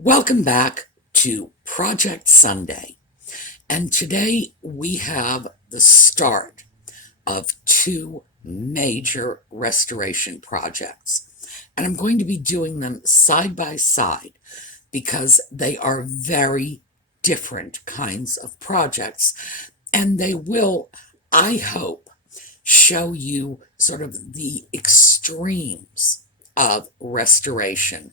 Welcome back to Project Sunday. And today we have the start of two major restoration projects. And I'm going to be doing them side by side because they are very different kinds of projects. And they will, I hope, show you sort of the extremes of restoration.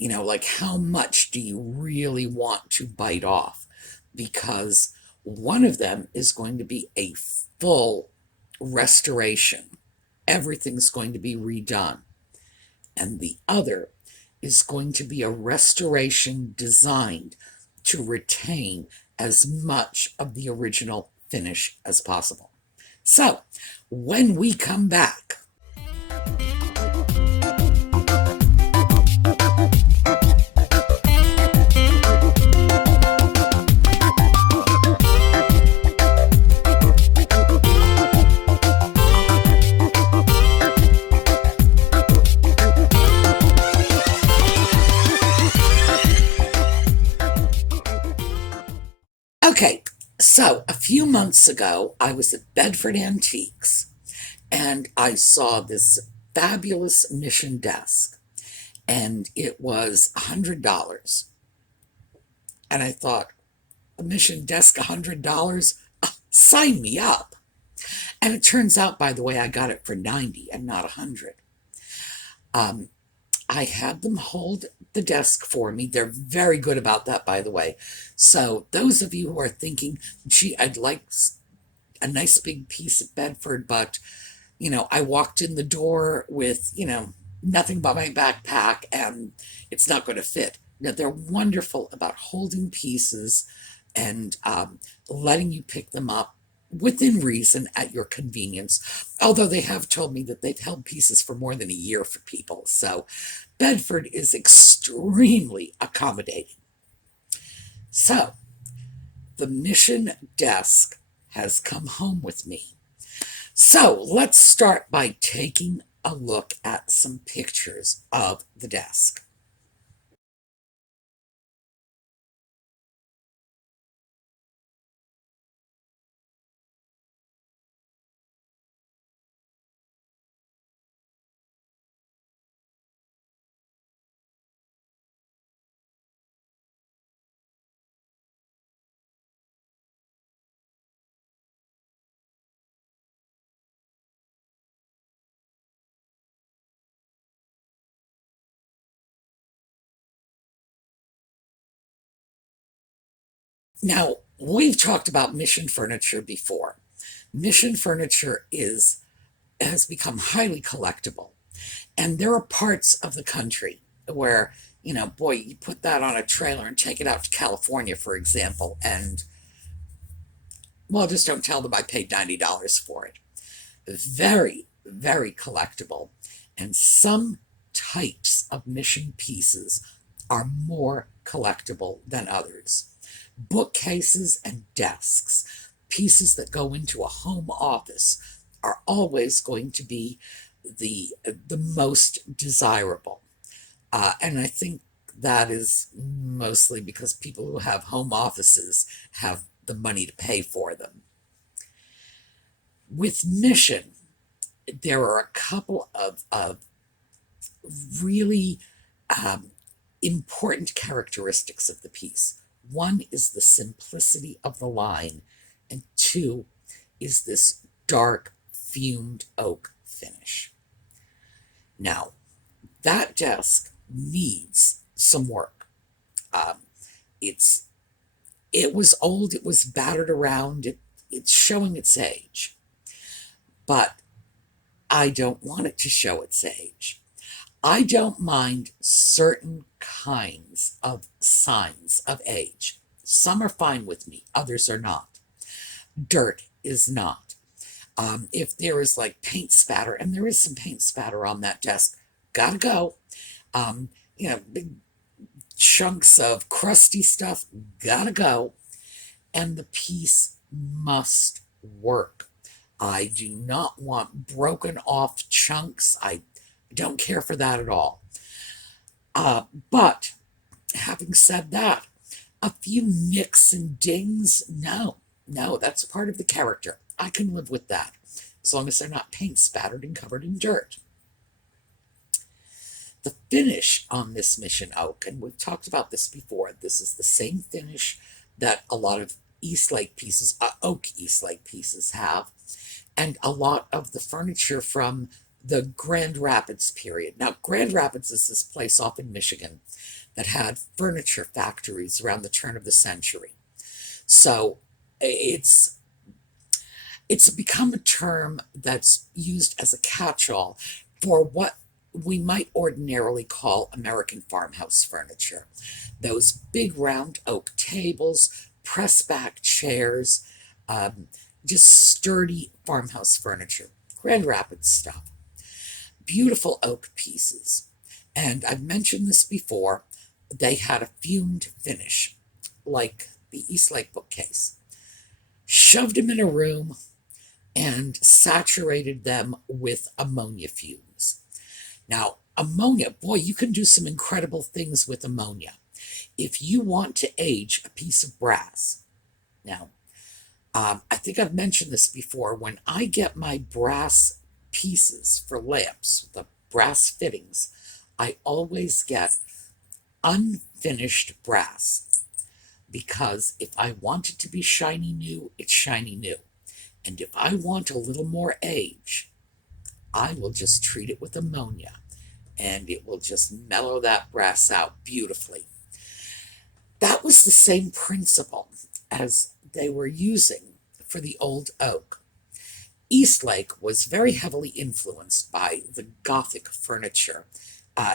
Like how much do you really want to bite off? Because one of them is going to be a full restoration, everything's going to be redone. And the other is going to be a restoration designed to retain as much of the original finish as possible. So, when we come back, okay, so a few months ago, I was at Bedford Antiques and I saw this fabulous mission desk, and it was $100. And I thought, a mission desk, $100? Sign me up. And it turns out, by the way, I got it for 90 and not 100. Um, I had them hold the desk for me. They're very good about that, by the way. So those of you who are thinking, gee, I'd like a nice big piece at Bedford, but, I walked in the door with, nothing but my backpack and it's not going to fit. Now, they're wonderful about holding pieces and letting you pick them up within reason at your convenience. Although they have told me that they've held pieces for more than a year for people. So Bedford is extremely accommodating. So the mission desk has come home with me. So let's start by taking a look at some pictures of the desk. Now, we've talked about mission furniture before. Mission furniture has become highly collectible. And there are parts of the country where, boy, you put that on a trailer and take it out to California, for example, and, well, just don't tell them I paid $90 for it. Very, very collectible. And some types of mission pieces are more collectible than others. Bookcases and desks, pieces that go into a home office, are always going to be the most desirable. And I think that is mostly because people who have home offices have the money to pay for them. With Mission, there are a couple of really important characteristics of the piece. One is the simplicity of the line, and two is this dark fumed oak finish. Now, that desk needs some work. Um, it's it was old, it was battered around, it's showing its age, but I don't want it to show its age. I don't mind certain kinds of signs of age. Some are fine with me, others are not. Dirt is not. If there is like paint spatter, and there is some paint spatter on that desk, gotta go. Big chunks of crusty stuff, gotta go. And the piece must work. I do not want broken off chunks. I don't care for that at all. But having said that, a few nicks and dings, no, that's part of the character. I can live with that, as long as they're not paint spattered and covered in dirt. The finish on this mission oak, and we've talked about this before, this is the same finish that a lot of Eastlake pieces, oak Eastlake pieces have, and a lot of the furniture from the Grand Rapids period. Now, Grand Rapids is this place off in Michigan that had furniture factories around the turn of the century. So it's become a term that's used as a catch-all for what we might ordinarily call American farmhouse furniture. Those big round oak tables, press-back chairs, just sturdy farmhouse furniture. Grand Rapids stuff. Beautiful oak pieces. And I've mentioned this before, they had a fumed finish, like the Eastlake bookcase. Shoved them in a room and saturated them with ammonia fumes. Now, ammonia, boy, you can do some incredible things with ammonia. If you want to age a piece of brass, now, I think I've mentioned this before, when I get my brass pieces for lamps, the brass fittings, I always get unfinished brass, because if I want it to be shiny new, it's shiny new. And if I want a little more age, I will just treat it with ammonia, and it will just mellow that brass out beautifully. That was the same principle as they were using for the old oak. Eastlake was very heavily influenced by the Gothic furniture.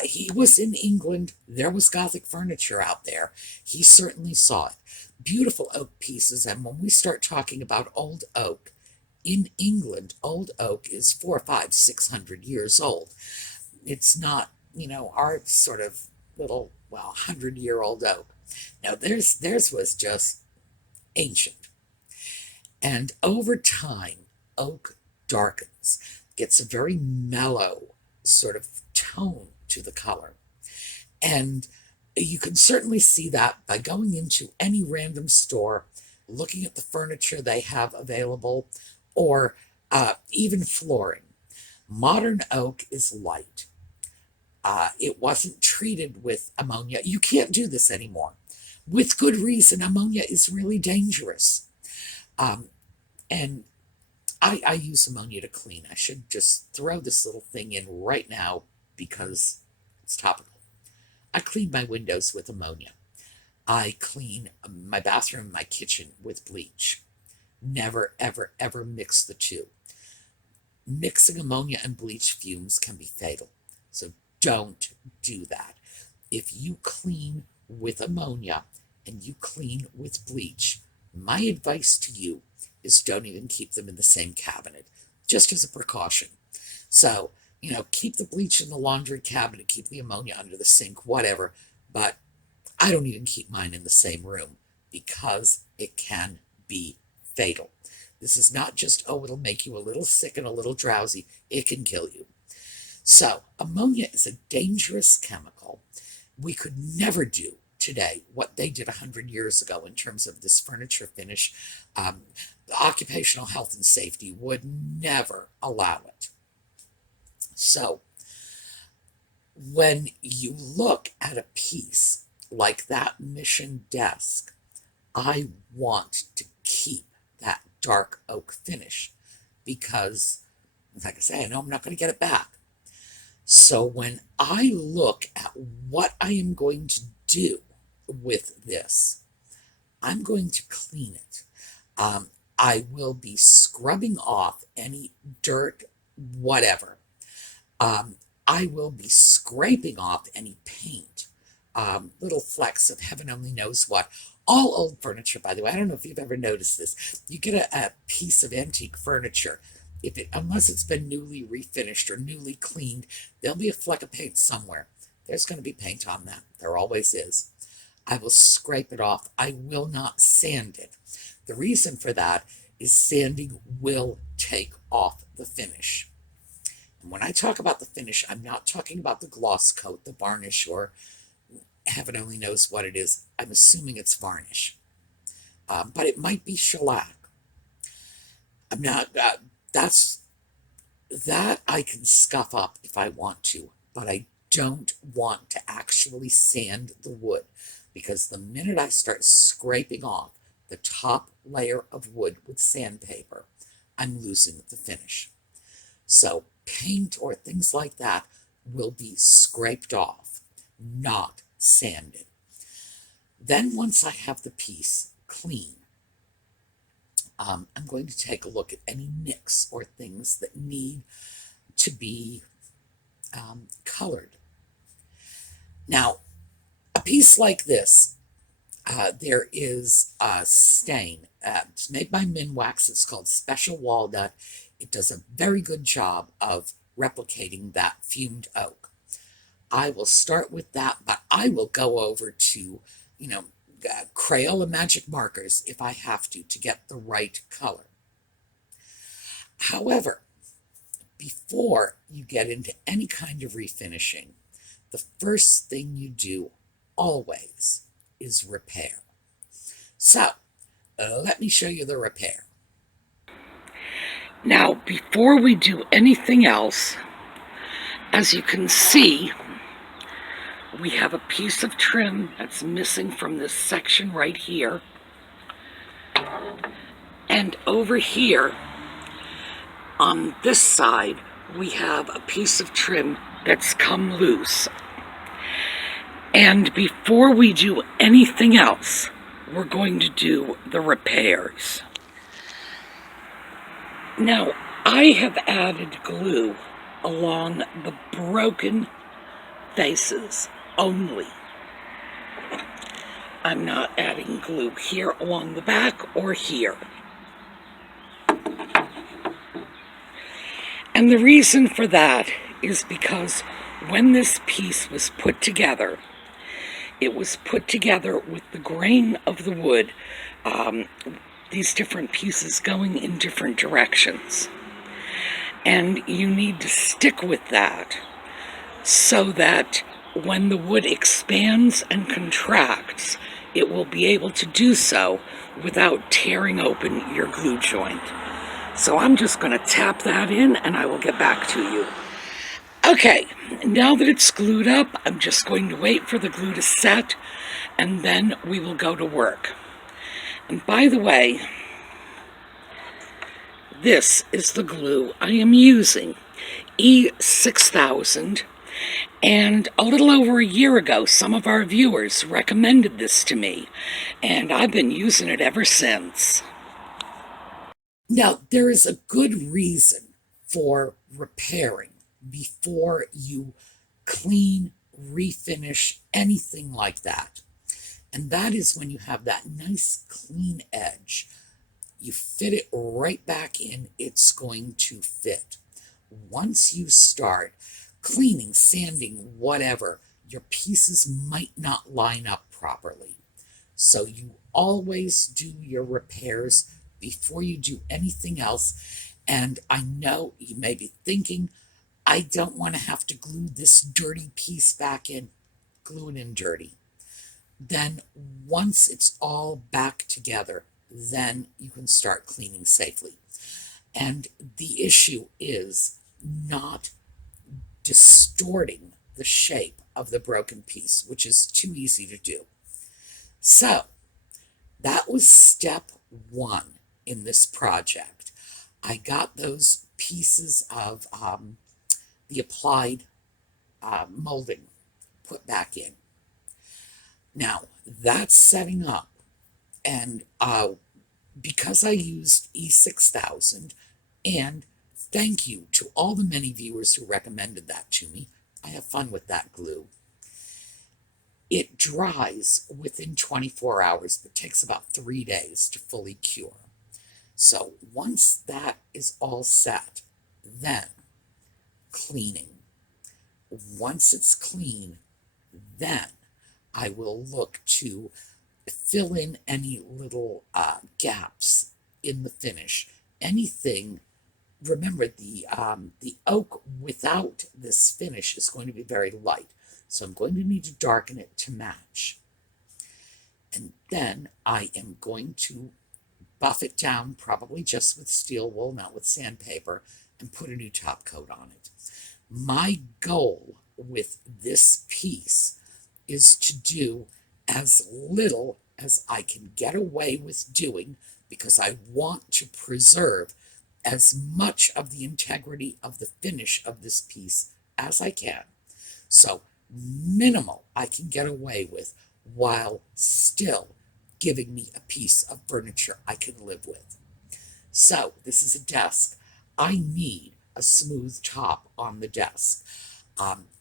He was in England. There was Gothic furniture out there. He certainly saw it. Beautiful oak pieces, and when we start talking about old oak, in England, old oak is 400, 500, 600 years old. It's not, our sort of little, 100-year-old oak. Now, theirs was just ancient. And over time, oak darkens, gets a very mellow sort of tone to the color. And you can certainly see that by going into any random store, looking at the furniture they have available, or even flooring. Modern oak is light. It wasn't treated with ammonia. You can't do this anymore. With good reason, ammonia is really dangerous. And I use ammonia to clean. I should just throw this little thing in right now because it's topical. I clean my windows with ammonia. I clean my bathroom and my kitchen with bleach. Never, ever, ever mix the two. Mixing ammonia and bleach fumes can be fatal. So don't do that. If you clean with ammonia and you clean with bleach, my advice to you is don't even keep them in the same cabinet, just as a precaution. So, keep the bleach in the laundry cabinet, keep the ammonia under the sink, whatever, but I don't even keep mine in the same room because it can be fatal. This is not just, it'll make you a little sick and a little drowsy. It can kill you. So, ammonia is a dangerous chemical. We could never do today what they did 100 years ago in terms of this furniture finish. Occupational health and safety would never allow it. So, when you look at a piece like that mission desk, I want to keep that dark oak finish because, like I say, I know I'm not going to get it back. So when I look at what I am going to do with this, I'm going to clean it. I will be scrubbing off any dirt, whatever. I will be scraping off any paint, little flecks of heaven only knows what. All old furniture, by the way, I don't know if you've ever noticed this. You get a piece of antique furniture, unless it's been newly refinished or newly cleaned, there'll be a fleck of paint somewhere. There's going to be paint on that. There always is. I will scrape it off. I will not sand it. The reason for that is sanding will take off the finish. And when I talk about the finish, I'm not talking about the gloss coat, the varnish, or heaven only knows what it is. I'm assuming it's varnish, but it might be shellac. I'm not, that's, that I can scuff up if I want to, but I don't want to actually sand the wood, because the minute I start scraping off the top layer of wood with sandpaper, I'm losing the finish. So paint or things like that will be scraped off, not sanded. Then once I have the piece clean, I'm going to take a look at any nicks or things that need to be colored. Now, a piece like this, there is a stain. It's made by Minwax. It's called Special Walnut. It does a very good job of replicating that fumed oak. I will start with that, but I will go over to, Crayola magic markers if I have to get the right color. However, before you get into any kind of refinishing, the first thing you do always is repair. So, let me show you the repair. Now, before we do anything else, as you can see, we have a piece of trim that's missing from this section right here. And over here, on this side, we have a piece of trim that's come loose. And before we do anything else, we're going to do the repairs. Now, I have added glue along the broken faces only. I'm not adding glue here along the back or here. And the reason for that is because when this piece was put together, it was put together with the grain of the wood, these different pieces going in different directions. And you need to stick with that so that when the wood expands and contracts, it will be able to do so without tearing open your glue joint. So I'm just going to tap that in and I will get back to you. Okay, now that it's glued up, I'm just going to wait for the glue to set and then we will go to work. And by the way, this is the glue I am using, E6000. And a little over a year ago, some of our viewers recommended this to me, and I've been using it ever since. Now, there is a good reason for repairing before you clean, refinish, anything like that. And that is when you have that nice clean edge. You fit it right back in, it's going to fit. Once you start cleaning, sanding, whatever, your pieces might not line up properly. So you always do your repairs before you do anything else. And I know you may be thinking, I don't want to have to glue this dirty piece back in. Glue it in dirty. Then once it's all back together, then you can start cleaning safely. And the issue is not distorting the shape of the broken piece, which is too easy to do. So that was step one in this project. I got those pieces of the applied molding put back in. Now that's setting up, and because I used E6000, and thank you to all the many viewers who recommended that to me. I have fun with that glue. It dries within 24 hours, but takes about 3 days to fully cure. So once that is all set, then cleaning. Once it's clean, then I will look to fill in any little gaps in the finish. Anything. Remember, the oak without this finish is going to be very light. So I'm going to need to darken it to match. And then I am going to buff it down, probably just with steel wool, not with sandpaper, and put a new top coat on it. My goal with this piece is to do as little as I can get away with doing, because I want to preserve as much of the integrity of the finish of this piece as I can. So minimal I can get away with while still giving me a piece of furniture I can live with. So this is a desk. I need a smooth top on the desk.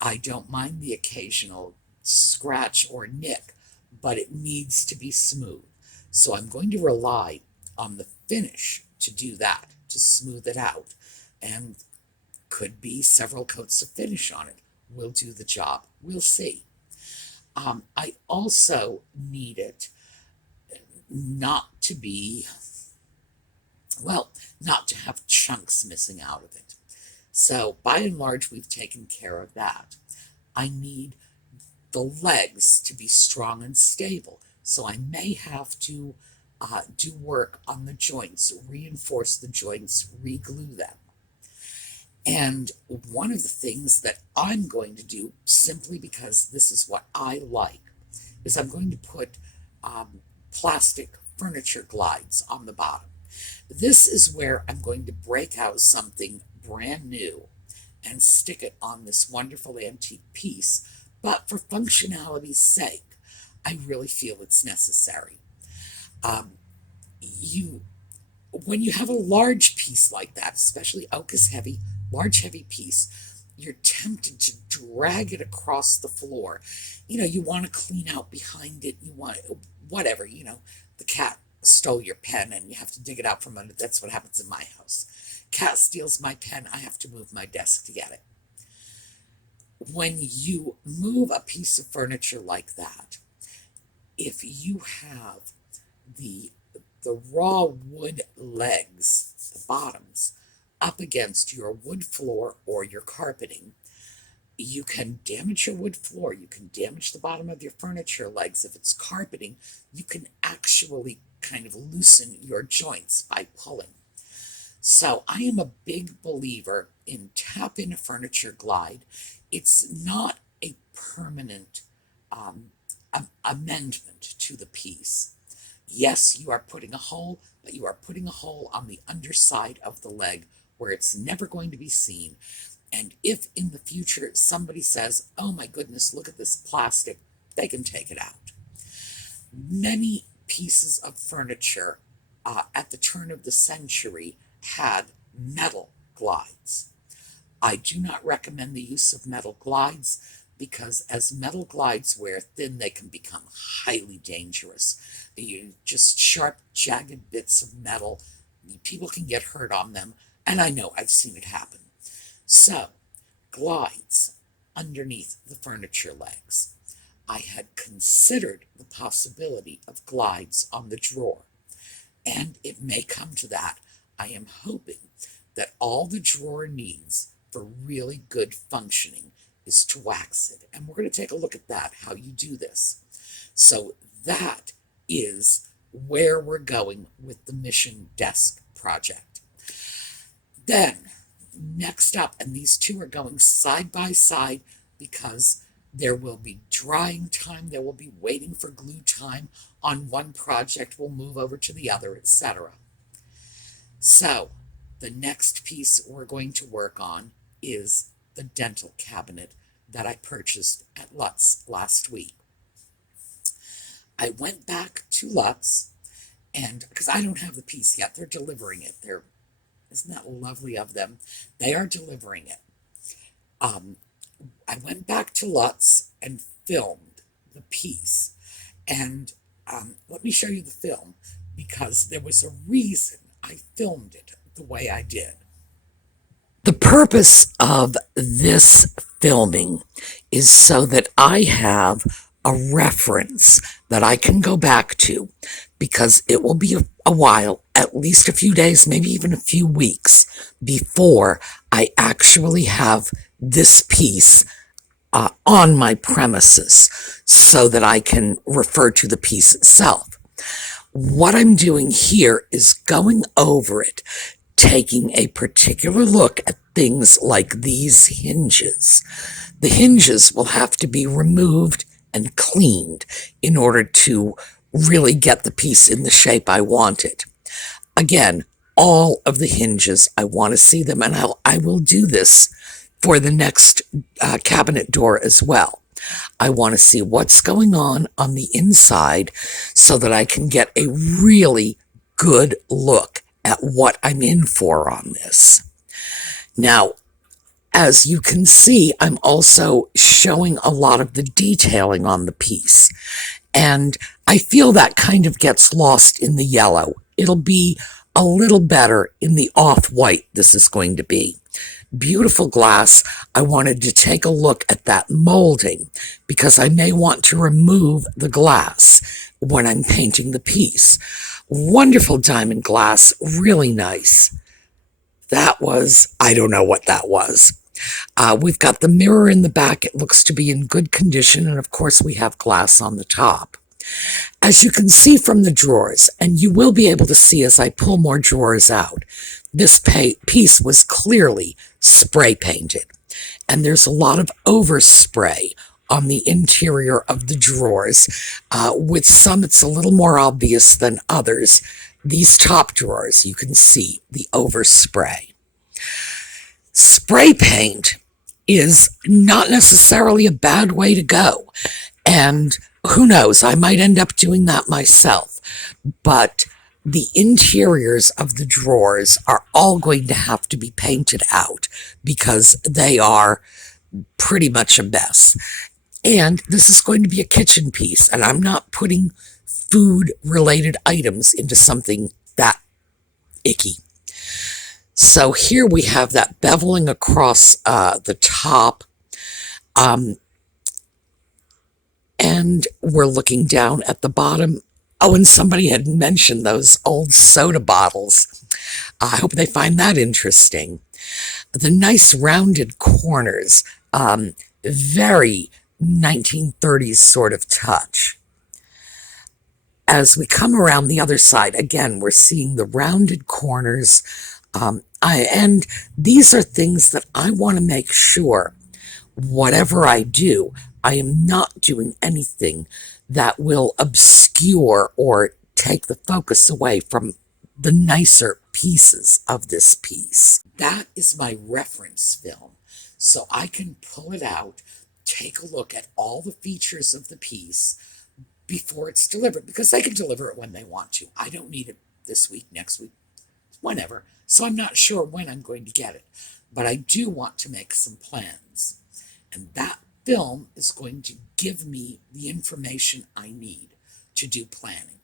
I don't mind the occasional scratch or nick, but it needs to be smooth. So I'm going to rely on the finish to do that, to smooth it out. And could be several coats of finish on it will do the job. We'll see. I also need it not to be, well, not to have chunks missing out of it. So by and large, we've taken care of that. I need the legs to be strong and stable. So I may have to do work on the joints, reinforce the joints, re-glue them. And one of the things that I'm going to do, simply because this is what I like, is I'm going to put plastic furniture glides on the bottom. This is where I'm going to break out something brand new and stick it on this wonderful antique piece, but for functionality's sake, I really feel it's necessary. When you have a large piece like that, especially oak is heavy, large heavy piece, you're tempted to drag it across the floor. You want to clean out behind it, you want whatever, the cat stole your pen and you have to dig it out from under. That's what happens in my house. Cat steals my pen, I have to move my desk to get it. When you move a piece of furniture like that, if you have the raw wood legs, the bottoms, up against your wood floor or your carpeting, you can damage your wood floor, you can damage the bottom of your furniture legs. If it's carpeting, you can actually kind of loosen your joints by pulling. So I am a big believer in tap in a furniture glide. It's not a permanent amendment to the piece. Yes, you are putting a hole, but you are putting a hole on the underside of the leg where it's never going to be seen. And if in the future somebody says, oh my goodness, look at this plastic, they can take it out. Many pieces of furniture at the turn of the century had metal glides. I do not recommend the use of metal glides because as metal glides wear thin, they can become highly dangerous. You just sharp, jagged bits of metal, people can get hurt on them, and I know I've seen it happen. So, glides underneath the furniture legs. I had considered the possibility of glides on the drawer, and it may come to that. I am hoping that all the drawer needs for really good functioning is to wax it. And we're going to take a look at that, how you do this. So that is where we're going with the Mission Desk project. Then, next up, and these two are going side by side because there will be drying time, there will be waiting for glue time on one project, we'll move over to the other, etc. So, the next piece we're going to work on is the dental cabinet that I purchased at Lutz last week. I went back to Lutz, and because I don't have the piece yet, they're delivering it. Isn't that lovely of them? They are delivering it. I went back to Lutz and filmed the piece. And let me show you the film, because there was a reason I filmed it the way I did. The purpose of this filming is so that I have a reference that I can go back to, because it will be a while, at least a few days, maybe even a few weeks, before I actually have this piece on my premises so that I can refer to the piece itself. What I'm doing here is going over it, taking a particular look at things like these hinges. The hinges will have to be removed and cleaned in order to really get the piece in the shape I want it. Again, all of the hinges, I want to see them, and I will do this for the next cabinet door as well. I want to see what's going on the inside so that I can get a really good look at what I'm in for on this. Now, as you can see, I'm also showing a lot of the detailing on the piece. And I feel that kind of gets lost in the yellow. It'll be a little better in the off-white this is going to be. Beautiful glass. I wanted to take a look at that molding because I may want to remove the glass when I'm painting the piece. Wonderful diamond glass, really nice. That was, I don't know what that was. We've got the mirror in the back. It looks to be in good condition, and of course we have glass on the top. As you can see from the drawers, and you will be able to see as I pull more drawers out, this piece was clearly spray painted, and there's a lot of overspray on the interior of the drawers. With some, it's a little more obvious than others. These top drawers, you can see the overspray. Spray paint is not necessarily a bad way to go, and who knows, I might end up doing that myself, but the interiors of the drawers are all going to have to be painted out because they are pretty much a mess. And this is going to be a kitchen piece, and I'm not putting food-related items into something that icky. So here we have that beveling across the top, and we're looking down at the bottom. Oh, and somebody had mentioned those old soda bottles. I hope they find that interesting. The nice rounded corners, very 1930s sort of touch. As we come around the other side, again, we're seeing the rounded corners. And these are things that I want to make sure, whatever I do, I am not doing anything that will obscure or take the focus away from the nicer pieces of this piece. That is my reference film, so I can pull it out, take a look at all the features of the piece before it's delivered, because they can deliver it when they want to. I don't need it this week, next week, whenever. So I'm not sure when I'm going to get it, but I do want to make some plans. And that film is going to give me the information I need to do planning.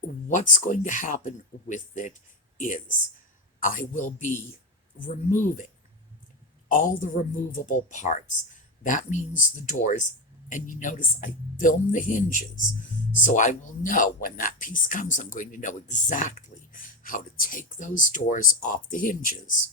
What's going to happen with it is I will be removing all the removable parts. That means the doors, and you notice I film the hinges, so I will know when that piece comes, I'm going to know exactly how to take those doors off the hinges.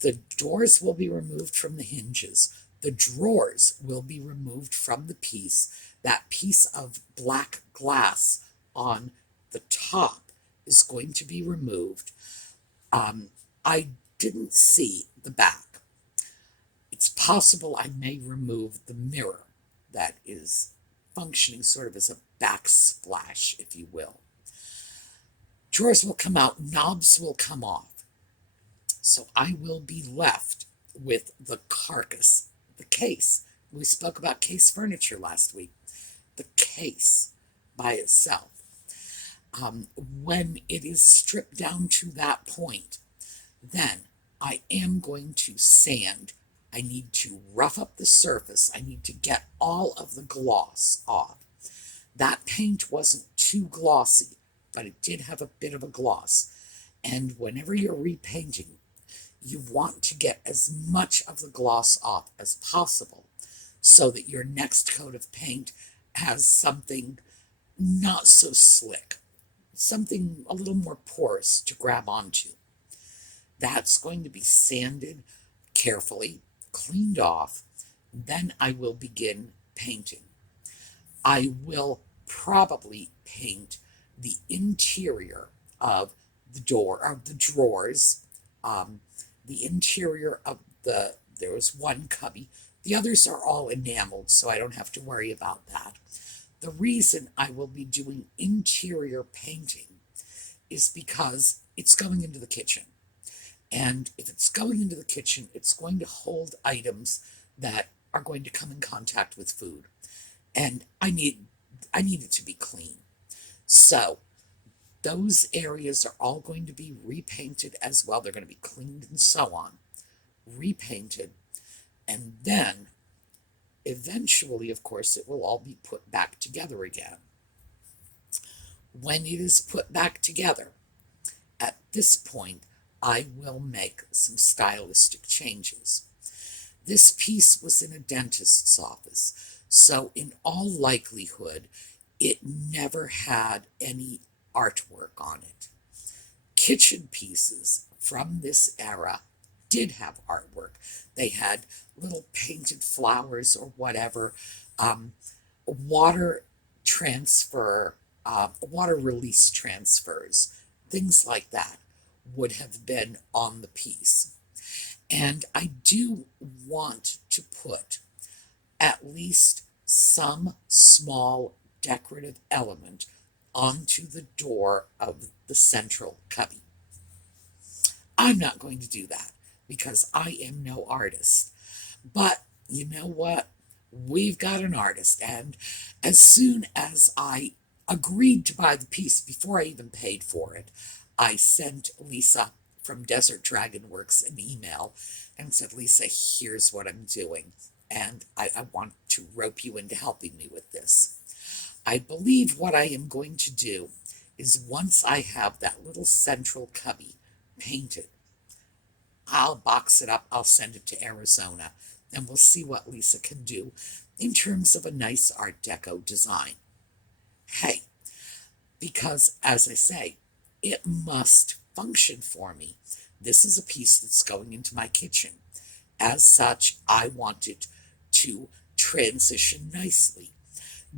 The doors will be removed from the hinges. The drawers will be removed from the piece. That piece of black glass on the top is going to be removed. I didn't see the back. It's possible I may remove the mirror that is functioning sort of as a backsplash, if you will. Drawers will come out, knobs will come off. So I will be left with the carcass, the case. We spoke about case furniture last week. The case by itself. When it is stripped down to that point, then I am going to sand. I need to rough up the surface. I need to get all of the gloss off. That paint wasn't too glossy, but it did have a bit of a gloss. And whenever you're repainting, you want to get as much of the gloss off as possible so that your next coat of paint has something not so slick, something a little more porous to grab onto. That's going to be sanded carefully, cleaned off. Then I will begin painting. I will probably paint the interior of the door, of the drawers, um, the interior of there was one cubby. The others are all enameled, so I don't have to worry about that. The reason I will be doing interior painting is because it's going into the kitchen. And if it's going into the kitchen, it's going to hold items that are going to come in contact with food. And I need it to be clean. So those areas are all going to be repainted as well. They're going to be cleaned and so on, repainted, and then eventually, of course, it will all be put back together again. When it is put back together, at this point, I will make some stylistic changes. This piece was in a dentist's office, so in all likelihood, it never had any artwork on it. Kitchen pieces from this era did have artwork. They had little painted flowers or whatever, water transfer, water release transfers, things like that would have been on the piece. And I do want to put at least some small decorative element onto the door of the central cubby. I'm not going to do that because I am no artist. But you know what? We've got an artist. And as soon as I agreed to buy the piece, before I even paid for it, I sent Lisa from DesertDragonworks an email and said, Lisa, here's what I'm doing. And I want to rope you into helping me with this. I believe what I am going to do is once I have that little central cubby painted, I'll box it up, I'll send it to Arizona, and we'll see what Lisa can do in terms of a nice Art Deco design. Hey, because as I say, it must function for me. This is a piece that's going into my kitchen. As such, I want it to transition nicely.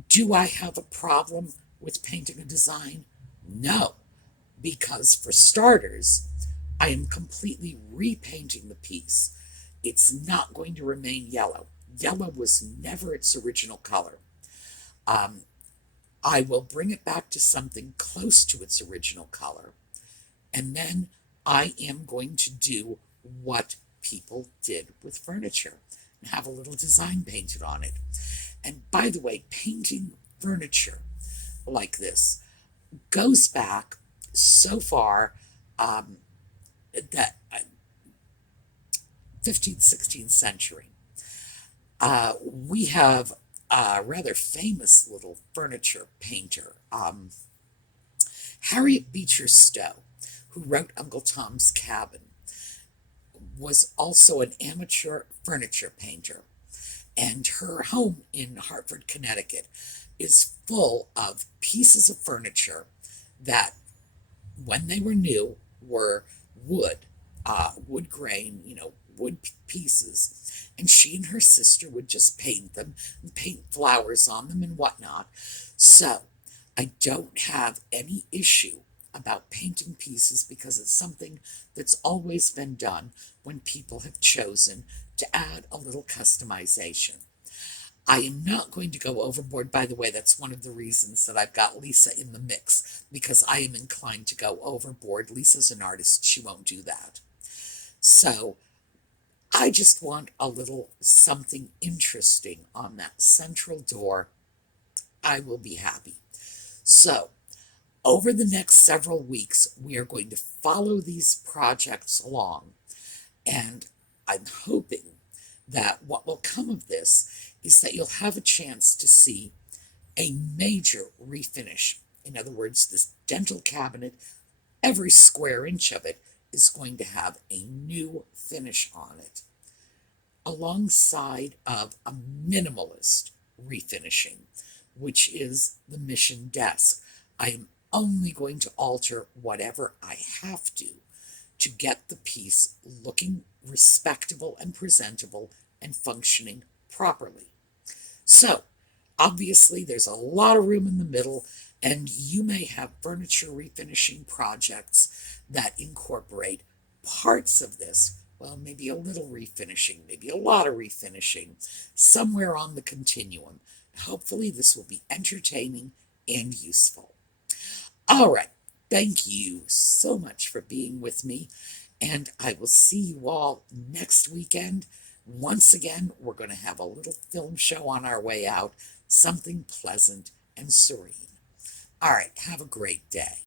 Do I have a problem with painting a design? No, because for starters, I am completely repainting the piece. It's not going to remain yellow. Yellow was never its original color. I will bring it back to something close to its original color. And then I am going to do what people did with furniture and have a little design painted on it. And by the way, painting furniture like this goes back so far that 15th, 16th century. We have a rather famous little furniture painter, Harriet Beecher Stowe, who wrote Uncle Tom's Cabin, was also an amateur furniture painter. And her home in Hartford, Connecticut is full of pieces of furniture that, when they were new, were wood, wood grain, wood pieces. And she and her sister would just paint them and paint flowers on them and whatnot. So I don't have any issue about painting pieces because it's something that's always been done when people have chosen to add a little customization. I am not going to go overboard. By the way, that's one of the reasons that I've got Lisa in the mix, because I am inclined to go overboard. Lisa's an artist. She won't do that. So I just want a little something interesting on that central door. I will be happy. So over the next several weeks, we are going to follow these projects along, and I'm hoping that what will come of this is that you'll have a chance to see a major refinish. In other words, this dental cabinet, every square inch of it is going to have a new finish on it, alongside of a minimalist refinishing, which is the mission desk. I am only going to alter whatever I have to to get the piece looking respectable and presentable and functioning properly. So, obviously, there's a lot of room in the middle, and you may have furniture refinishing projects that incorporate parts of this. Well, maybe a little refinishing, maybe a lot of refinishing, somewhere on the continuum. Hopefully, this will be entertaining and useful. All right. Thank you so much for being with me, and I will see you all next weekend. Once again, we're going to have a little film show on our way out, something pleasant and serene. All right, have a great day.